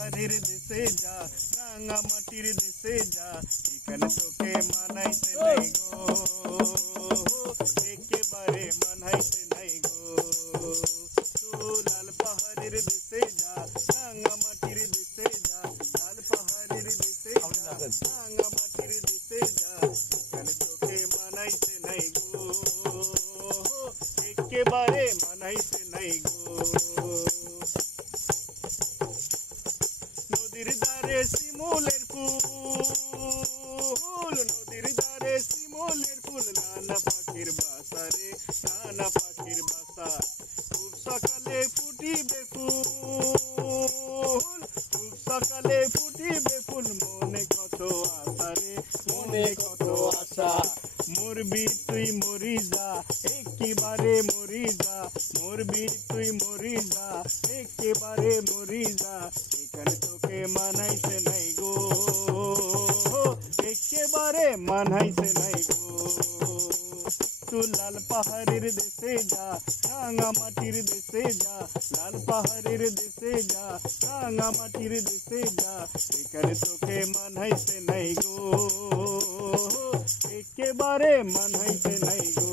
পাহাড়ের দেশে যা রাঙা মাটির দেশে যা এখানে তোকে মানাইতে নাই গো একেবারে মানাইতে নাই গো তুই লাল পাহাড়ের দেশে যা রাঙা মাটির দেশে যা লাল পাহাড়ের দেশে যা রাঙা মাটির দেশে যা এখানে তোকে মানাইতে নাই গো একেবারে মানাইতে নাই গো নদীর ধারে শিমুলের ফুল নদীর ধারে শিমুলের ফুল নানা পাখির বাসা রে নানা পাখির বাসা খুব সকালে ফুটিবে ফুল খুব সকালে ফুটিবে ফুল মনে কত আশা রে মনে কত আশা মরবি তুই মরি যা একেবারে মরি যা মরবি তুই মরি যা একেবারে মরি যা এখানে তোকে মানাইতে নাই গো একেবারে মানাইতে নাই গো তুই লাল পাহাড়ের দেশে যা রাঙা মাটির দেশে যা লাল পাহাড়ের দেশে যা রাঙা মাটির দেশে যা এখানে তোকে মানাইতে নাই গো একেবারে মানাইতে নাই গো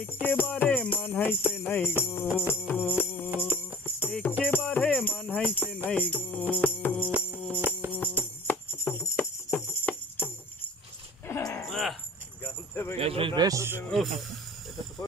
একেবারে মানাইতে নাই গো একেবারে মানাইতে নাই গো বেশ